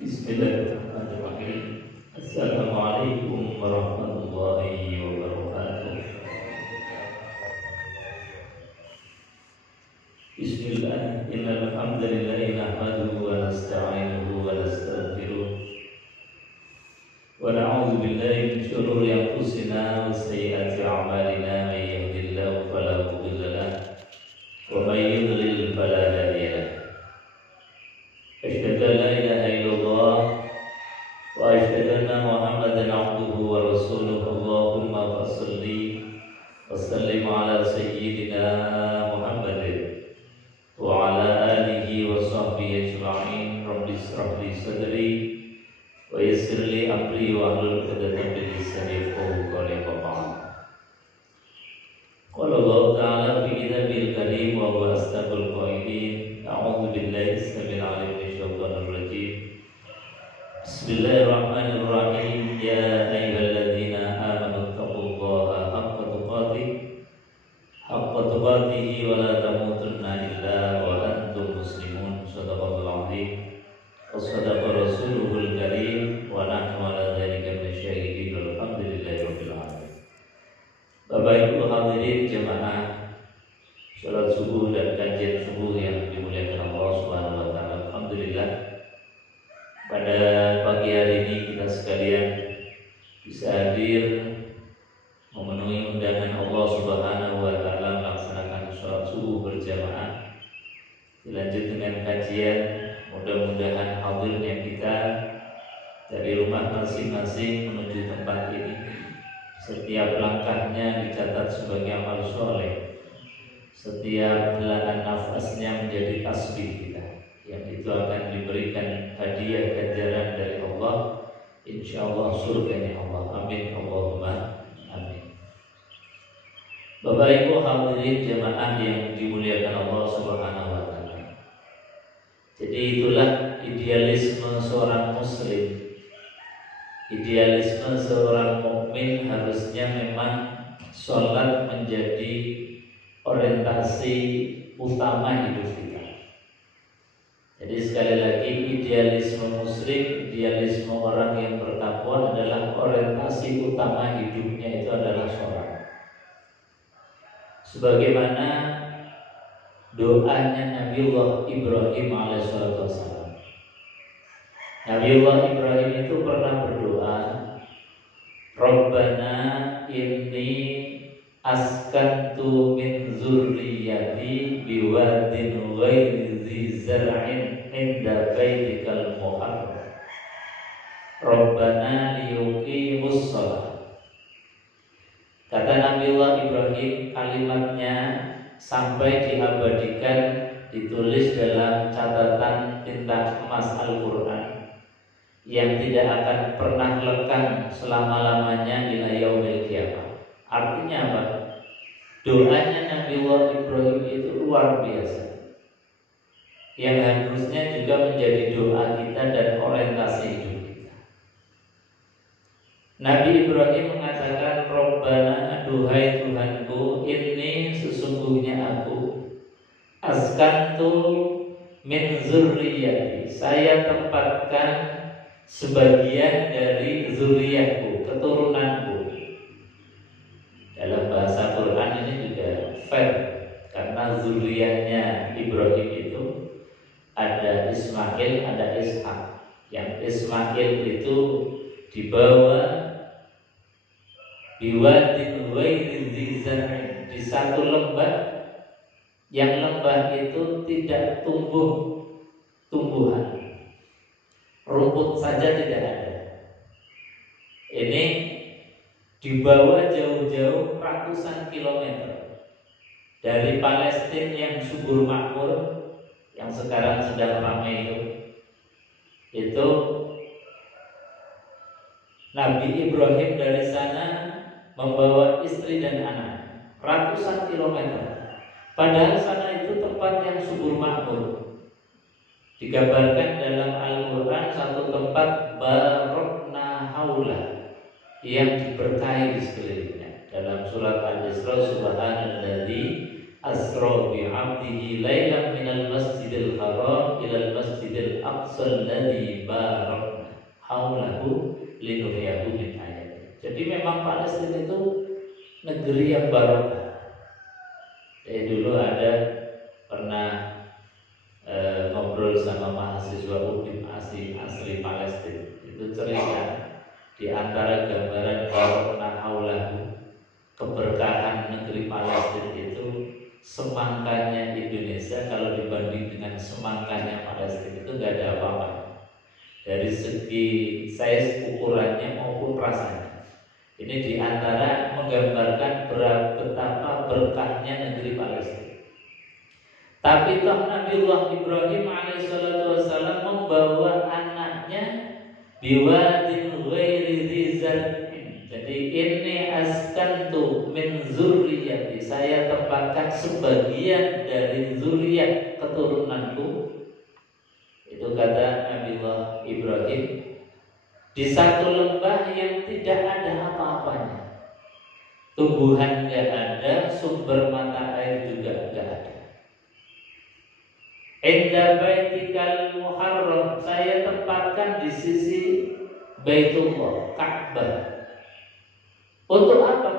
Bismillahirrahmanirrahim. Assalamualaikum warahmatullahi wabarakatuh. Bismillah. Innal hamdalillah nahmaduhu wa nasta'inuhu wa nastaghfiruh. Wa na'udzu billahi min shururi anfusina wa sayyiati a'malina. May yahdihillahu fala mudilla lahu wa may yudlil fala hadiya lahu. Asyhadu an la ilaha illallah wa asyhadu anna Muhammadan abduhu wa rasuluh. Allahumma shalli wa sallim ala sayyidina Muhammadin wa ala alihi wa sahbihi ajma'in. Rabbi shrah li sadri wa yassir li amri wa hlul 'uqdatam min lisani yafqahu qawli. Qala Allah ta'ala fi kitabil karim wa huwa asdaqul qailin. A'udzu billahi as-sami'il 'alim minasyaitonir rajim. Bismillahirrahmanirrahim. Ya ayyuhalladzina amanu taqullaha haqqa tuqatih wa la tamutunna illa wa antum muslimun. Shadaqallahu 'azim wa shadaqa rasuluhul karim wa nahnu 'ala dzalika minasyahidin. Alhamdulillahirabbil alamin. Bapak Ibu hadirin jemaah salat subuh dan kajian subuh yang dimuliakan Allah Subhanahu wa taala. Alhamdulillah, pada pagi hari ini kita sekalian bisa hadir memenuhi undangan Allah Subhanahu wa taala melaksanakan salat subuh berjamaah. Dilanjut dengan kajian, mudah-mudahan hadirnya kita dari rumah masing-masing menuju tempat ini, setiap langkahnya dicatat sebagai amal soleh, setiap helakan nafasnya menjadi tasbih kita, yang itu akan diberikan hadiah ganjaran dari Allah, insyaallah surganya Allah. Amin Allahumma amin. Bapak Ibu hadirin jemaah yang dimuliakan Allah Subhanahu wa taala. Jadi itulah idealisme seorang muslim. Idealisme seorang mukmin harusnya memang sholat menjadi orientasi utama hidup kita. Jadi sekali lagi, idealisme muslim, idealisme orang yang bertakwa adalah orientasi utama hidupnya itu adalah sholat. Sebagaimana doanya Nabiullah Ibrahim alaihissalam. Nabiullah Ibrahim itu pernah berdoa, Rabbana inni askantu min zurriyati biwadin ghairi dzi zar'in inda baitikal muharram Rabbana liyuqimus shalah. Kata Nabiullah Ibrahim, kalimatnya sampai diabadikan, ditulis dalam catatan tinta emas Al-Quran yang tidak akan pernah lekang selama-lamanya ila yaumil qiyamah. Artinya apa? Doanya Nabiullah Ibrahim itu luar biasa, yang harusnya juga menjadi doa kita dan orientasi hidup kita. Nabi Ibrahim mengatakan, Rabbana, aduhai Tuhanku, ini sesungguhnya aku askantu min zurriyati, saya tempatkan sebagian dari zuriyatku, keturunanku. Dalam bahasa Quran ini juga fair, karena zuriyatnya Ibrahim itu ada Ismail, ada Ishak. Yang Ismail itu dibawa biwadin ghairi dzi zar'in, di satu lembah yang lembah itu tidak tumbuh tumbuhan, rumput saja tidak ada. Ini dibawa jauh-jauh ratusan kilometer dari Palestina yang subur makmur, yang sekarang sedang ramai itu Nabi Ibrahim dari sana membawa istri dan anak ratusan kilometer. Padahal sana itu tempat yang subur makmur. Digambarkan dalam Al-Quran satu tempat barokna haula, yang diberkahi di sekelilingnya. Dalam surat Al-Isra, subhanalladzi asra bi 'abdihi lailan minal masjidil haram ilal masjidil aqsa alladzi barakna haulahu linuriyahu min ayati. Jadi memang Palestina itu negeri yang barokah. Saya dulu ada pernah ngobrol sama mahasiswa UPI asli Palestina. Itu cerita di antara gambaran barokna haulahu, keberkahan negeri Palestina itu semangkanya Indonesia kalau dibanding dengan semangkanya Palestina itu nggak ada apa-apa dari segi size ukurannya maupun rasanya. Ini diantara menggambarkan betapa berkahnya negeri Palestina. Tapi toh Nabiullah Ibrahim alaihissalam membawa anaknya biwadin ghairi dzar'in. Jadi ini askantu min zurriyati, saya tempatkan sebagian dari zuriat keturunanku. Itu kata Nabiullah Ibrahim di satu lembah yang tidak ada apa-apanya. Tumbuhan tidak ada, sumber mata air juga tidak ada. Inda baitikal muharram, saya tempatkan di sisi Baitullah, Ka'bah. Untuk apa?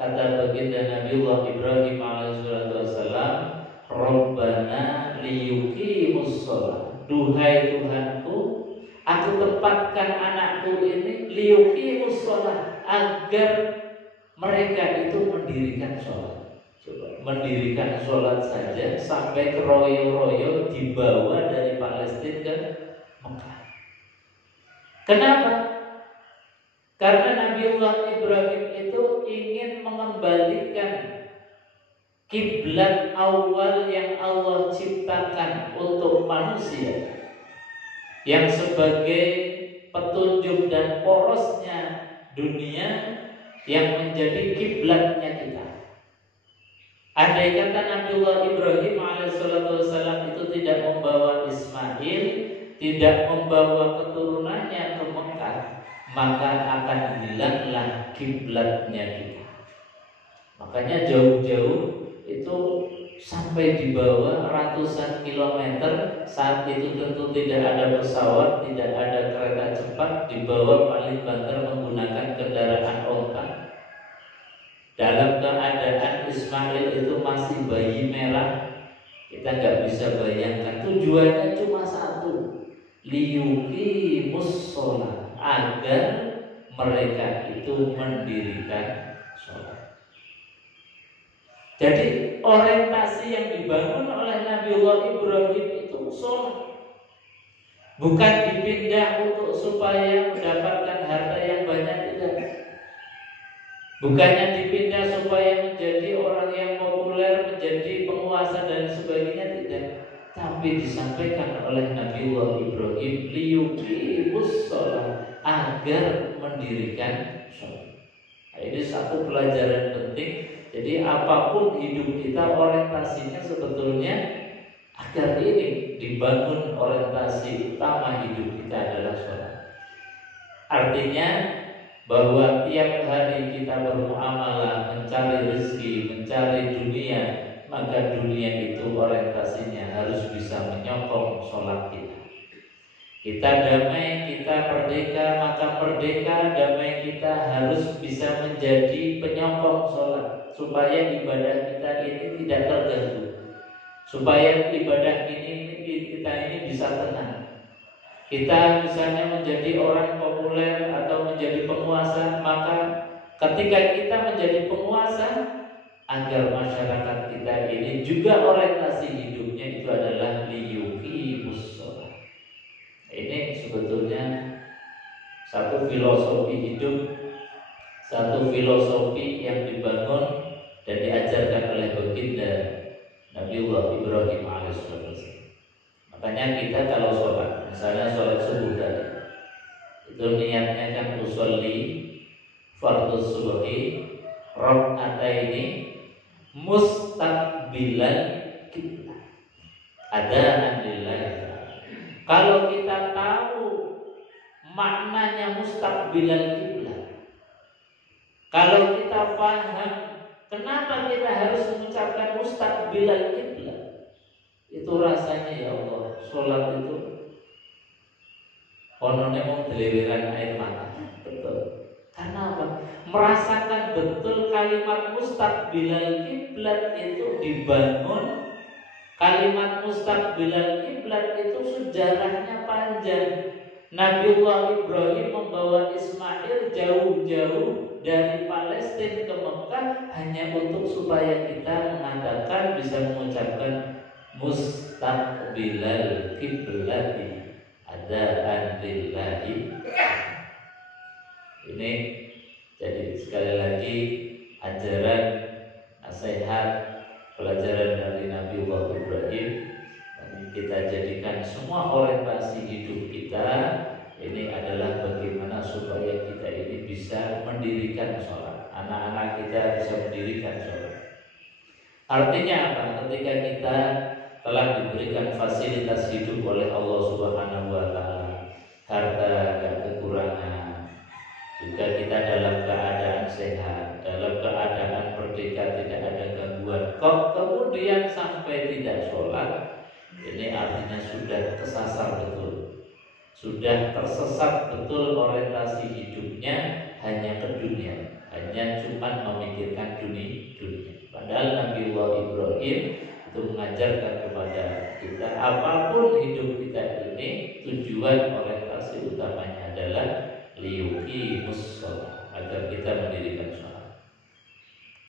Kata baginda Nabiullah Ibrahim alaihissalam, Rabbana liyuqimus shalah. Duhai Tuhanku, aku tempatkan anakku ini liyuqimus shalah, agar mereka itu mendirikan sholat. Coba, mendirikan sholat saja sampai keroyo-royo dibawa dari Palestina ke Mekah. Kenapa? Karena Nabiullah Ibrahim itu ingin mengembalikan kiblat awal yang Allah ciptakan untuk manusia, yang sebagai petunjuk dan porosnya dunia, yang menjadi kiblatnya kita. Andai kata Nabiullah Ibrahim alaihissalam itu tidak membawa Ismail, tidak membawa keturunannya ke Mekah, maka akan hilanglah kiblatnya kita. Makanya jauh-jauh itu sampai di bawah ratusan kilometer. Saat itu tentu tidak ada pesawat, tidak ada kereta cepat, dibawa paling banter menggunakan kendaraan onta. Dalam keadaan Ismail itu masih bayi merah, kita nggak bisa bayangkan. Tujuannya cuma satu, liyuqimus shalah, agar mereka itu mendirikan sholat. Jadi orientasi yang dibangun oleh Nabiullah Ibrahim itu sholat, bukan dipindah untuk supaya mendapatkan harta yang banyak, tidak. Bukannya dipindah supaya menjadi orang yang populer, menjadi penguasa dan sebagainya, tidak. Tapi disampaikan oleh Nabiullah Ibrahim liyuqimus shalah, agar mendirikan sholat. Nah, ini satu pelajaran penting. Jadi apapun hidup kita orientasinya sebetulnya agar ini dibangun, orientasi utama hidup kita adalah sholat. Artinya bahwa tiap hari kita bermuamalah, mencari rezeki, mencari dunia, maka dunia itu orientasinya harus bisa menyokong sholat kita. Kita damai, kita merdeka, maka merdeka damai kita harus bisa menjadi penyokong sholat, supaya ibadah kita ini tidak terganggu, supaya ibadah kita ini bisa tenang. Kita misalnya menjadi orang populer atau menjadi penguasa, maka ketika kita menjadi penguasa, agar masyarakat kita ini juga orientasi hidupnya itu adalah liyuqimus shalah. Ini sebetulnya satu filosofi hidup, satu filosofi yang dibangun dan diajarkan oleh baginda Nabiullah Ibrahim alaihissalam. Makanya kita kalau sholat, misalnya sholat subuh tadi, itu niatnya kan usolli fardhu subhi raka'ataini mustaqbilan kiblat adaan lillahi. Kalau kita tahu maknanya mustaqbilan kiblat, kalau kita paham kenapa kita harus mengucapkan mustaqbilan kiblat, itu rasanya ya Allah, sholat itu onone mau deleweran air mata. Betul. Karena apa? Merasakan betul kalimat mustaqbilal kiblat itu dibangun. Kalimat mustaqbilal kiblat itu sejarahnya panjang. Nabiullah Ibrahim membawa Ismail jauh-jauh dari Palestina ke Mekah hanya untuk supaya kita mengatakan bisa mengucapkan mustaqbilal kiblati adaan lillahi. Ini jadi sekali lagi ajaran nasihat pelajaran dari Nabiullah Ibrahim. Kita jadikan semua orientasi hidup kita ini adalah bagaimana supaya kita ini bisa mendirikan sholat. Anak-anak kita bisa mendirikan sholat. Artinya apa? Ketika kita telah diberikan fasilitas hidup oleh Allah Subhanahu wa Ta'ala, harta gak kekurangan, juga kita dalam keadaan sehat, dalam keadaan merdeka, tidak ada gangguan. Kok kemudian sampai tidak sholat? Ini artinya sudah kesasar betul, sudah tersesat betul orientasi hidupnya hanya ke dunia, hanya cuma memikirkan dunia. Padahal Nabiullah Ibrahim itu mengajarkan kepada kita apapun hidup kita ini tujuan orientasi utamanya adalah liyuqimus shalah, agar kita mendirikan sholat.